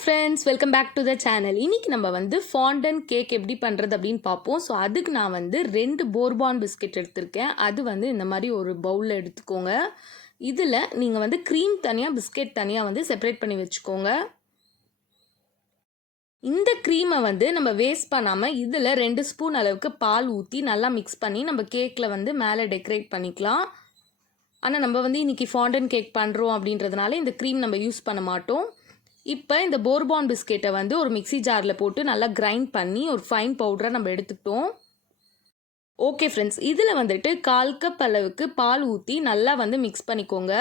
Friends, welcome back to the channel. இன்னைக்கு நம்ம வந்து ஃபாண்டன் கேக் எப்படி பண்ணுறது அப்படின்னு பார்ப்போம். ஸோ அதுக்கு நான் வந்து 2 போர்பான் பிஸ்கெட் எடுத்திருக்கேன். அது வந்து இந்த மாதிரி ஒரு பவுலில் எடுத்துக்கோங்க. இதில் நீங்கள் வந்து க்ரீம் தனியாக, பிஸ்கெட் தனியாக வந்து செப்பரேட் பண்ணி வச்சுக்கோங்க. இந்த க்ரீமை வந்து நம்ம வேஸ்ட் பண்ணாமல் இதில் 2 ஸ்பூன் அளவுக்கு பால் ஊற்றி நல்லா மிக்ஸ் பண்ணி நம்ம கேக்கில் வந்து மேலே டெக்கரேட் பண்ணிக்கலாம். ஆனால் நம்ம வந்து இன்றைக்கி ஃபாண்டன் கேக் பண்ணுறோம் அப்படின்றதுனால இந்த க்ரீம் நம்ம யூஸ் பண்ண மாட்டோம். இப்போ இந்த போர்பான் பிஸ்கெட்டை வந்து ஒரு மிக்சி ஜாரில் போட்டு நல்லா கிரைண்ட் பண்ணி ஒரு ஃபைன் பவுடரை நம்ம எடுத்துக்கிட்டோம். ஓகே ஃப்ரெண்ட்ஸ், இதில் வந்துட்டு 1/4 கப் அளவுக்கு பால் ஊற்றி நல்லா வந்து மிக்ஸ் பண்ணிக்கோங்க.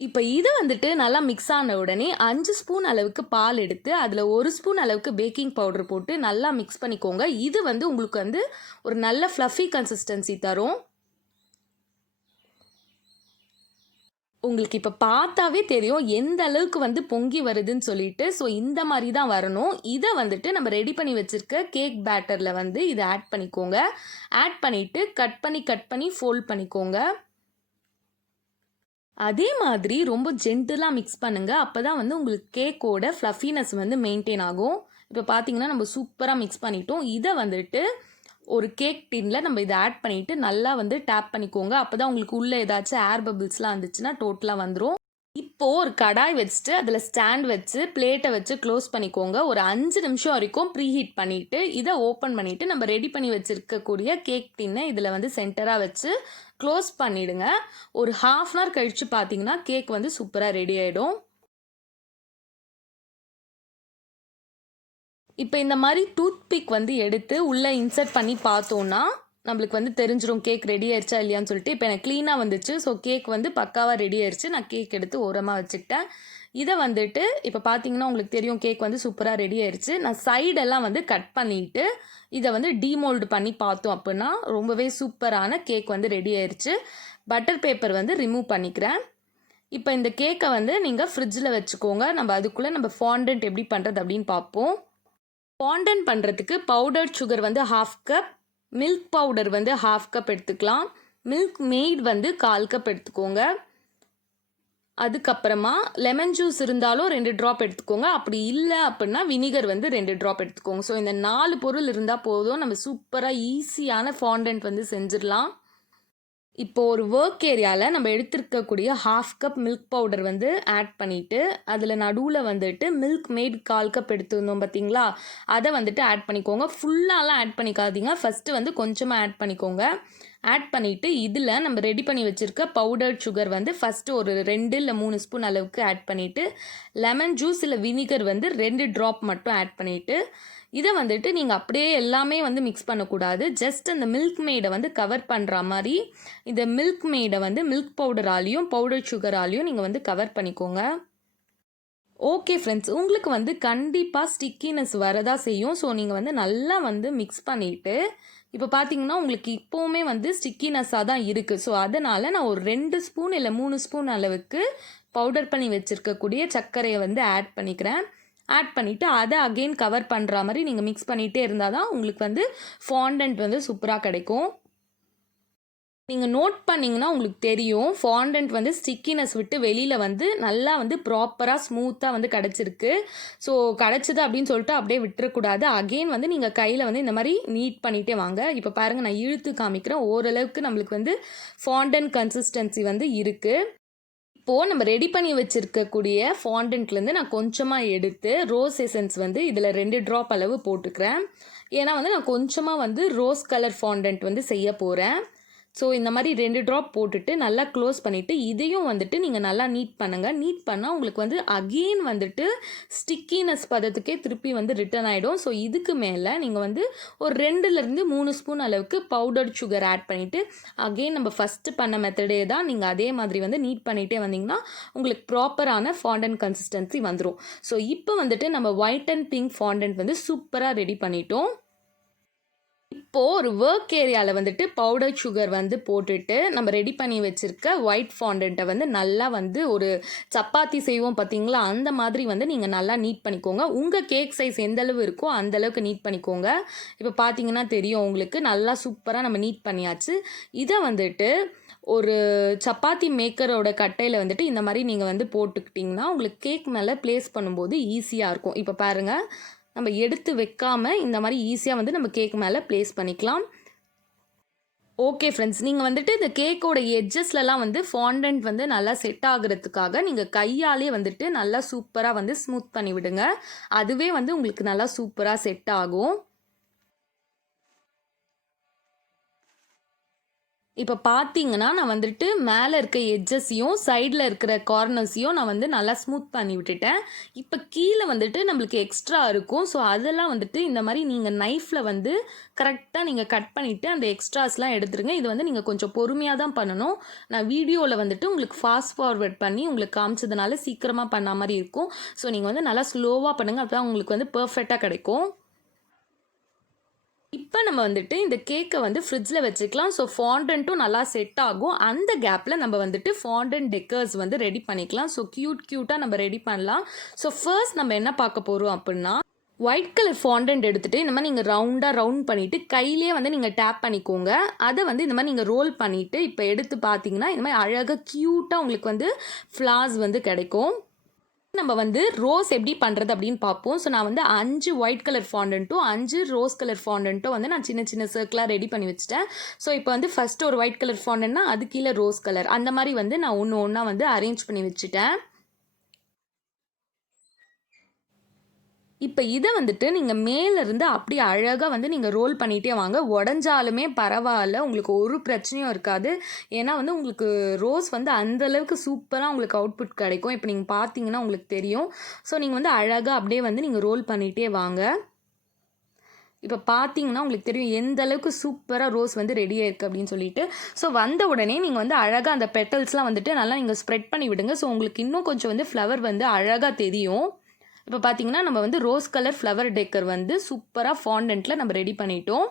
இப்போ இதை வந்துட்டு நல்லா மிக்ஸ் ஆன உடனே 5 ஸ்பூன் அளவுக்கு பால் எடுத்து அதில் 1 ஸ்பூன் அளவுக்கு பேக்கிங் பவுடர் போட்டு நல்லா மிக்ஸ் பண்ணிக்கோங்க. இது வந்து உங்களுக்கு வந்து ஒரு நல்ல ஃப்ளஃபி கன்சிஸ்டன்சி தரும். உங்களுக்கு இப்போ பார்த்தாவே தெரியும் எந்த அளவுக்கு வந்து பொங்கி வருதுன்னு சொல்லிட்டு. ஸோ இந்த மாதிரி தான் வரணும். இதை வந்துட்டு நம்ம ரெடி பண்ணி வச்சுருக்க கேக் பேட்டரில் வந்து இதை ஆட் பண்ணிக்கோங்க. ஆட் பண்ணிவிட்டு கட் பண்ணி ஃபோல்ட் பண்ணிக்கோங்க. அதே மாதிரி ரொம்ப ஜென்டிலாக மிக்ஸ் பண்ணுங்கள். அப்போ தான் வந்து உங்களுக்கு கேக்கோட ஃப்ளஃபினஸ் வந்து மெயின்டைன் ஆகும். இப்போ பார்த்தீங்கன்னா நம்ம சூப்பராக மிக்ஸ் பண்ணிட்டோம். இதை வந்துட்டு ஒரு கேக் டின்னில் நம்ம இதை ஆட் பண்ணிவிட்டு நல்லா வந்து டேப் பண்ணிக்கோங்க. அப்போ தான் உங்களுக்கு உள்ளே ஏதாச்சும் ஏர் பபிள்ஸ்லாம் இருந்துச்சுன்னா டோட்டலாக வந்துடும். இப்போது ஒரு கடாய் வச்சுட்டு அதில் ஸ்டாண்ட் வச்சு பிளேட்டை வச்சு க்ளோஸ் பண்ணிக்கோங்க. ஒரு 5 நிமிஷம் வரைக்கும் ப்ரீஹீட் பண்ணிவிட்டு இதை ஓப்பன் பண்ணிவிட்டு நம்ம ரெடி பண்ணி வச்சுருக்கக்கூடிய கேக் டின்னை இதில் வந்து சென்டராக வச்சு க்ளோஸ் பண்ணிவிடுங்க. ஒரு 1/2 hour கழித்து பார்த்தீங்கன்னா கேக் வந்து சூப்பராக ரெடி ஆகிடும். இப்போ இந்த மாதிரி டூத்பிக் வந்து எடுத்து உள்ளே இன்சர்ட் பண்ணி பார்த்தோன்னா நம்மளுக்கு வந்து தெரிஞ்சிடும் கேக் ரெடி ஆயிடுச்சா இல்லையான்னு சொல்லிட்டு. இப்போ எனக்கு க்ளீனாக வந்துச்சு. ஸோ கேக் வந்து பக்காவாக ரெடி ஆயிடுச்சு. நான் கேக் எடுத்து ஓரமாக வச்சுக்கிட்டேன். இதை வந்துட்டு இப்போ பார்த்தீங்கன்னா உங்களுக்கு தெரியும் கேக் வந்து சூப்பராக ரெடி ஆயிடுச்சு. நான் சைடெல்லாம் வந்து கட் பண்ணிவிட்டு இதை வந்து டீமோல்டு பண்ணி பார்த்தோம் அப்படின்னா ரொம்பவே சூப்பரான கேக் வந்து ரெடி ஆயிடுச்சு. பட்டர் பேப்பர் வந்து ரிமூவ் பண்ணிக்கிறேன். இப்போ இந்த கேக்கை வந்து நீங்கள் ஃப்ரிட்ஜில் வச்சுக்கோங்க. நம்ம அதுக்குள்ளே நம்ம ஃபாண்டன்ட் எப்படி பண்ணுறது அப்படின்னு பார்ப்போம். ஃபாண்டன்ட் பண்ணுறதுக்கு பவுடர் சுகர் வந்து 1/2 கப், மில்க் பவுடர் வந்து 1/2 கப் எடுத்துக்கலாம். மில்க் மெய்ட் வந்து 1/4 கப் எடுத்துக்கோங்க. அதுக்கப்புறமா லெமன் ஜூஸ் இருந்தாலும் 2 ட்ராப் எடுத்துக்கோங்க. அப்படி இல்லை அப்படின்னா வினிகர் வந்து 2 ட்ராப் எடுத்துக்கோங்க. ஸோ இந்த 4 பொருள் இருந்தால் போதும், நம்ம சூப்பராக ஈஸியான ஃபாண்டன்ட் வந்து செஞ்சிடலாம். இப்போ ஒரு ஒர்க் ஏரியாவில் நம்ம எடுத்துருக்கக்கூடிய 1/2 கப் மில்க் பவுடர் வந்து ஆட் பண்ணிவிட்டு அதில் நடுவில் வந்துட்டு மில்க் மேட் 1/4 கப் எடுத்துருந்தோம் பார்த்தீங்களா, அதை வந்துட்டு ஆட் பண்ணிக்கோங்க. ஃபுல்லாலாம் ஆட் பண்ணிக்காதீங்க. ஃபஸ்ட்டு வந்து கொஞ்சமாக ஆட் பண்ணிக்கோங்க. ஆட் பண்ணிவிட்டு இதில் நம்ம ரெடி பண்ணி வச்சுருக்க பவுடர் சுகர் வந்து ஃபஸ்ட்டு ஒரு 2 இல்லை 3 ஸ்பூன் அளவுக்கு ஆட் பண்ணிவிட்டு லெமன் ஜூஸ் இல்லை வினிகர் வந்து 2 ட்ராப் மட்டும் ஆட் பண்ணிவிட்டு இதை வந்துட்டு நீங்கள் அப்படியே எல்லாமே வந்து மிக்ஸ் பண்ணக்கூடாது. ஜஸ்ட் அந்த மில்க் மேடை வந்து கவர் பண்ணுற மாதிரி இந்த மில்க் மேடை வந்து மில்க் பவுடராலையும் பவுடர் சுகராலையும் நீங்கள் வந்து கவர் பண்ணிக்கோங்க. ஓகே ஃப்ரெண்ட்ஸ், உங்களுக்கு வந்து கண்டிப்பாக ஸ்டிக்கினஸ் வரதா செய்யும். ஸோ நீங்கள் வந்து நல்லா வந்து மிக்ஸ் பண்ணிவிட்டு இப்போ பார்த்தீங்கன்னா உங்களுக்கு இப்போவுமே வந்து ஸ்டிக்கினஸ்ஸாக தான் இருக்குது. ஸோ அதனால் நான் ஒரு 2 ஸ்பூன் இல்லை 3 ஸ்பூன் அளவுக்கு பவுடர் பண்ணி வச்சுருக்கக்கூடிய சர்க்கரையை வந்து ஆட் பண்ணிக்கிறேன். ஆட் பண்ணிவிட்டு அதை அகெயின் கவர் பண்ணுற மாதிரி நீங்கள் மிக்ஸ் பண்ணிகிட்டே இருந்தால் தான் உங்களுக்கு வந்து ஃபாண்டன்ட் வந்து சூப்பராக கிடைக்கும். நீங்கள் நோட் பண்ணிங்கன்னா உங்களுக்கு தெரியும் ஃபாண்டன்ட் வந்து ஸ்டிக்கினஸ் விட்டு வெளியில் வந்து நல்லா வந்து ப்ராப்பராக ஸ்மூத்தாக வந்து கிடச்சிருக்கு. ஸோ கிடச்சிது அப்படின்னு சொல்லிட்டு அப்படியே விட்டுறக்கூடாது. அகெயின் வந்து நீங்கள் கையில் வந்து இந்த மாதிரி நீட் பண்ணிகிட்டே வாங்க. இப்போ பாருங்கள், நான் இழுத்து காமிக்கிறேன். ஓரளவுக்கு நம்மளுக்கு வந்து ஃபாண்டன்ட் கன்சிஸ்டன்சி வந்து இருக்குது. இப்போது நம்ம ரெடி பண்ணி வச்சுருக்கக்கூடிய ஃபாண்டன்ட்லேருந்து நான் கொஞ்சமாக எடுத்து ரோஸ் எசன்ஸ் வந்து இதில் 2 ட்ராப் அளவு போட்டுக்கிறேன். ஏன்னா வந்து நான் கொஞ்சமாக வந்து ரோஸ் கலர் ஃபாண்டன்ட் வந்து செய்ய போகிறேன். ஸோ இந்த மாதிரி 2 ட்ராப் போட்டுட்டு நல்லா க்ளோஸ் பண்ணிவிட்டு இதையும் வந்துட்டு நீங்கள் நல்லா நீட் பண்ணுங்கள். நீட் பண்ணால் உங்களுக்கு வந்து அகெயின் வந்துட்டு ஸ்டிக்கினஸ் பதத்துக்கே திருப்பி வந்து ரிட்டர்ன் ஆகிடும். ஸோ இதுக்கு மேலே நீங்கள் வந்து ஒரு 2லேருந்து 3 ஸ்பூன் அளவுக்கு பவுடர் சுகர் ஆட் பண்ணிவிட்டு அகெயின் நம்ம ஃபஸ்ட்டு பண்ண மெத்தடே தான் நீங்கள் அதே மாதிரி வந்து நீட் பண்ணிகிட்டே வந்தீங்கன்னா உங்களுக்கு ப்ராப்பரான ஃபாண்டன்ட் கன்சிஸ்டன்சி வந்துடும். ஸோ இப்போ வந்துட்டு நம்ம ஒயிட் அண்ட் பிங்க் ஃபாண்டன்ட் வந்து சூப்பராக ரெடி பண்ணிட்டோம். இப்போது ஒரு ஒர்க் ஏரியாவில் வந்துட்டு பவுடர் சுகர் வந்து போட்டுட்டு நம்ம ரெடி பண்ணி வச்சுருக்க ஒயிட் ஃபாண்டண்ட்டை வந்து நல்லா வந்து ஒரு சப்பாத்தி செய்வோம் பார்த்தீங்களா, அந்த மாதிரி வந்து நீங்கள் நல்லா நீட் பண்ணிக்கோங்க. உங்கள் கேக் சைஸ் எந்த அளவு இருக்கோ அந்தளவுக்கு நீட் பண்ணிக்கோங்க. இப்போ பார்த்தீங்கன்னா தெரியும் உங்களுக்கு, நல்லா சூப்பராக நம்ம நீட் பண்ணியாச்சு. இதை வந்துட்டு ஒரு சப்பாத்தி மேக்கரோட கட்டையில் வந்துட்டு இந்த மாதிரி நீங்கள் வந்து போட்டுக்கிட்டிங்கன்னா உங்களுக்கு கேக் மேலே ப்ளேஸ் பண்ணும்போது ஈஸியாக இருக்கும். இப்போ பாருங்கள், நம்ம எடுத்து வைக்காமல் இந்த மாதிரி ஈஸியாக வந்து நம்ம கேக் மேலே ப்ளேஸ் பண்ணிக்கலாம். ஓகே ஃப்ரெண்ட்ஸ், நீங்கள் வந்துட்டு இந்த கேக்கோட எட்ஜஸ்லலாம் வந்து ஃபாண்டன்ட் வந்து நல்லா செட் ஆகுறதுக்காக நீங்கள் கையாலே வந்துட்டு நல்லா சூப்பராக வந்து ஸ்மூத் பண்ணி விடுங்க. அதுவே வந்து உங்களுக்கு நல்லா சூப்பராக செட் ஆகும். இப்போ பார்த்தீங்கன்னா நான் வந்துட்டு மேலே இருக்க எட்ஜஸையும் சைடில் இருக்கிற கார்னர்ஸையும் நான் வந்து நல்லா ஸ்மூத் பண்ணி விட்டுட்டேன். இப்போ கீழே வந்துட்டு நம்மளுக்கு எக்ஸ்ட்ரா இருக்கும். ஸோ அதெல்லாம் வந்துட்டு இந்த மாதிரி நீங்கள் நைஃப்பில் வந்து கரெக்டாக நீங்கள் கட் பண்ணிவிட்டு அந்த எக்ஸ்ட்ராஸ்லாம் எடுத்துருங்க. இது வந்து நீங்கள் கொஞ்சம் பொறுமையாக தான் பண்ணணும். நான் வீடியோவில் வந்துட்டு உங்களுக்கு ஃபாஸ்ட் ஃபார்வர்ட் பண்ணி உங்களுக்கு காமிச்சதுனால சீக்கிரமாக பண்ண மாதிரி இருக்கும். ஸோ நீங்கள் வந்து நல்லா ஸ்லோவாக பண்ணுங்கள், அப்போ தான் உங்களுக்கு வந்து பர்ஃபெக்டாக கிடைக்கும். இப்போ நம்ம வந்துட்டு இந்த கேக்கை வந்து ஃப்ரிட்ஜில் வச்சுக்கலாம். ஸோ ஃபாண்டன்ட்டும் நல்லா செட் ஆகும். அந்த கேப்பில் நம்ம வந்துட்டு ஃபாண்டன்ட் டெக்கர்ஸ் வந்து ரெடி பண்ணிக்கலாம். ஸோ க்யூட்டாக நம்ம ரெடி பண்ணலாம். ஸோ ஃபர்ஸ்ட் நம்ம என்ன பார்க்க போகிறோம் அப்படின்னா, ஒயிட் கலர் ஃபாண்டன்ட் எடுத்துகிட்டு இந்த மாதிரி நீங்கள் ரவுண்ட் பண்ணிவிட்டு கையிலே வந்து நீங்கள் டேப் பண்ணிக்கோங்க. அதை வந்து இந்த மாதிரி நீங்கள் ரோல் பண்ணிவிட்டு இப்போ எடுத்து பார்த்தீங்கன்னா இந்த மாதிரி அழகாக க்யூட்டாக உங்களுக்கு வந்து ஃப்ளார்ஸ் வந்து கிடைக்கும். நம்ம வந்து ரோஸ் எப்படி பண்ணுறது அப்படின்னு பார்ப்போம். ஸோ நான் வந்து 5 ஒயிட் கலர் ஃபாண்டன்ட்டும் 5 ரோஸ் கலர் ஃபாண்டன்ட்டும் வந்து நான் சின்ன சின்ன சர்க்கிளாக ரெடி பண்ணி வச்சுட்டேன். ஸோ இப்போ வந்து ஃபஸ்ட்டு ஒரு ஒயிட் கலர் ஃபாண்டன்ட்னா அது கீழே ரோஸ் கலர், அந்த மாதிரி வந்து நான் ஒன்று வந்து அரேஞ்ச் பண்ணி வச்சுட்டேன். இப்போ இதை வந்துட்டு நீங்கள் மேலேருந்து அப்படியே அழகாக வந்து நீங்கள் ரோல் பண்ணிகிட்டே வாங்க. உடஞ்சாலுமே பரவாயில்ல, உங்களுக்கு ஒரு பிரச்சனையும் இருக்காது. ஏன்னா வந்து உங்களுக்கு ரோஸ் வந்து அந்தளவுக்கு சூப்பராக உங்களுக்கு அவுட்புட் கிடைக்கும். இப்போ நீங்கள் பார்த்தீங்கன்னா உங்களுக்கு தெரியும். ஸோ நீங்கள் வந்து அழகாக அப்படியே வந்து நீங்கள் ரோல் பண்ணிகிட்டே வாங்க. இப்போ பார்த்தீங்கன்னா உங்களுக்கு தெரியும் எந்த அளவுக்கு சூப்பராக ரோஸ் வந்து ரெடியாக இருக்குது அப்படின்னு சொல்லிட்டு. ஸோ வந்த உடனே நீங்கள் வந்து அழகாக அந்த பெட்டல்ஸ்லாம் வந்துட்டு நல்லா நீங்கள் ஸ்ப்ரெட் பண்ணி விடுங்க. ஸோ உங்களுக்கு இன்னும் கொஞ்சம் வந்து ஃப்ளவர் வந்து அழகாக தெரியும். இப்போ பார்த்தீங்கன்னா நம்ம வந்து ரோஸ் கலர் ஃப்ளவர் டெக்கர் வந்து சூப்பராக ஃபாண்டன்ட்டில் நம்ம ரெடி பண்ணிட்டோம்.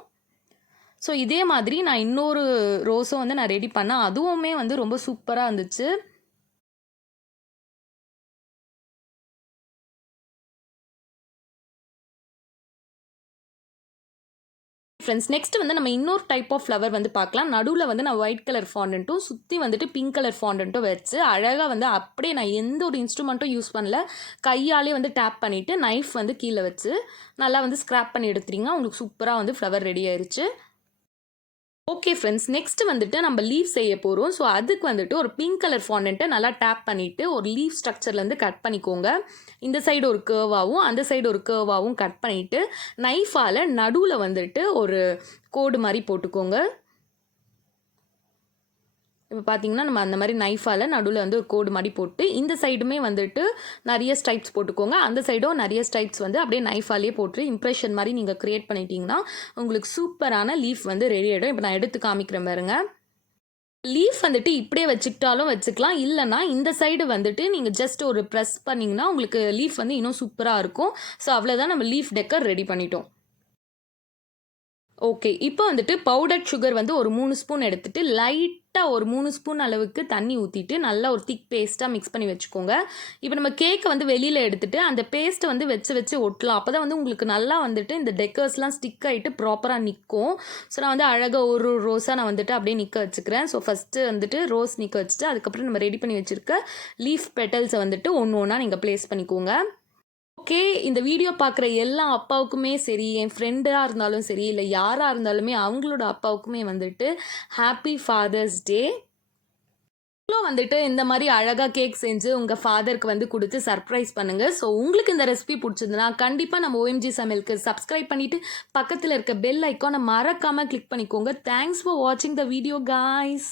ஸோ இதே மாதிரி நான் இன்னொரு ரோஸும் வந்து நான் ரெடி பண்ணேன். அதுவுமே வந்து ரொம்ப சூப்பராக இருந்துச்சு. ஃப்ரெண்ட்ஸ், நெக்ஸ்ட் வந்து நம்ம இன்னொரு டைப் ஆஃப் ஃப்ளவர் வந்து பார்க்கலாம். நடுவில் வந்து நான் ஒயிட் கலர் ஃபாண்டன்ட்டும் சுற்றி வந்துட்டு பிங்க் கலர் ஃபாண்டன்ட்டும் வச்சு அழகாக வந்து அப்படியே நான் எந்த ஒரு இன்ஸ்ட்ருமெண்ட்டும் யூஸ் பண்ணல, கையாலே வந்து டேப் பண்ணிவிட்டு நைஃப் வந்து கீழே வச்சு நல்லா வந்து ஸ்க்ராப் பண்ணி எடுத்துட்டிங்கன்னா உங்களுக்கு சூப்பராக வந்து ஃப்ளவர் ரெடி ஆயிடுச்சு. ஓகே ஃப்ரெண்ட்ஸ், நெக்ஸ்ட் வந்துட்டு நம்ம லீவ் செய்ய போகிறோம். ஸோ அதுக்கு வந்துட்டு ஒரு பிங்க் கலர் ஃபாண்டன்ட்டை நல்லா டேப் பண்ணிவிட்டு ஒரு லீவ் ஸ்ட்ரக்சர்லேருந்து கட் பண்ணிக்கோங்க. இந்த சைடு ஒரு கேர்வாகவும் அந்த சைடு ஒரு கேர்வாகவும் கட் பண்ணிவிட்டு நைஃபால் நடுவில் வந்துட்டு ஒரு கோடு மாதிரி போட்டுக்கோங்க. இப்போ பார்த்தீங்கன்னா நம்ம அந்த மாதிரி நைஃபால் நடுவில் வந்து ஒரு கோடு மாதிரி போட்டு இந்த சைடுமே வந்துட்டு நிறைய ஸ்ட்ரைப்ஸ் போட்டுக்கோங்க. அந்த சைடும் நிறைய ஸ்ட்ரைப்ஸ் வந்து அப்படியே நைஃபாலே போட்டு இம்ப்ரெஷன் மாதிரி நீங்கள் க்ரியேட் பண்ணிட்டீங்கன்னா உங்களுக்கு சூப்பரான லீஃப் வந்து ரெடி ஆகிடும். இப்போ நான் எடுத்து காமிக்கிறேன் பாருங்க. லீஃப் வந்துட்டு இப்படியே வச்சுக்கிட்டாலும் வச்சுக்கலாம், இல்லைனா இந்த சைடு வந்துட்டு நீங்கள் ஜஸ்ட் ஒரு ப்ரெஸ் பண்ணிங்கன்னா உங்களுக்கு லீஃப் வந்து இன்னும் சூப்பராக இருக்கும். ஸோ அவ்வளோதான், நம்ம லீஃப் டெக்கர் ரெடி பண்ணிட்டோம். ஓகே, இப்போ வந்துட்டு பவுடர் சுகர் வந்து ஒரு 3 ஸ்பூன் எடுத்துகிட்டு லைட்டாக ஒரு 3 ஸ்பூன் அளவுக்கு தண்ணி ஊற்றிட்டு நல்லா ஒரு திக் பேஸ்ட்டாக மிக்ஸ் பண்ணி வச்சுக்கோங்க. இப்போ நம்ம கேக்கை வந்து வெளியில் எடுத்துகிட்டு அந்த பேஸ்ட்டை வந்து வச்சு ஒட்டலாம். அப்போ தான் வந்து உங்களுக்கு நல்லா வந்துட்டு இந்த டெக்கர்ஸ்லாம் ஸ்டிக் ஆகிட்டு ப்ராப்பராக நிற்கும். ஸோ நான் வந்து அழகாக ஒரு ரோஸாக நான் வந்துட்டு அப்படியே நிற்க வச்சுக்கிறேன். ஸோ ஃபஸ்ட்டு வந்துட்டு ரோஸ் நிற்க வச்சுட்டு அதுக்கப்புறம் நம்ம ரெடி பண்ணி வச்சுருக்க லீஃப் பெட்டல்ஸை வந்துட்டு ஒன்று ஒன்றா நீங்கள் ப்ளேஸ் பண்ணிக்கோங்க. ஓகே, இந்த வீடியோ பார்க்குற எல்லா அப்பாவுக்குமே சரி, என் ஃப்ரெண்டாக இருந்தாலும் சரி, இல்லை யாராக இருந்தாலுமே அவங்களோட அப்பாவுக்குமே வந்துட்டு ஹாப்பி ஃபாதர்ஸ் டே. வந்துட்டு இந்த மாதிரி அழகாக கேக் செஞ்சு உங்கள் ஃபாதருக்கு வந்து கொடுத்து சர்ப்ரைஸ் பண்ணுங்கள். ஸோ உங்களுக்கு இந்த ரெசிபி பிடிச்சிருந்துன்னா கண்டிப்பாக நம்ம OMG சமையலுக்கு சப்ஸ்கிரைப் பண்ணிவிட்டு பக்கத்தில் இருக்க பெல் ஐக்கானை மறக்காமல் கிளிக் பண்ணிக்கோங்க. தேங்க்ஸ் ஃபார் வாட்சிங் த வீடியோ காய்ஸ்.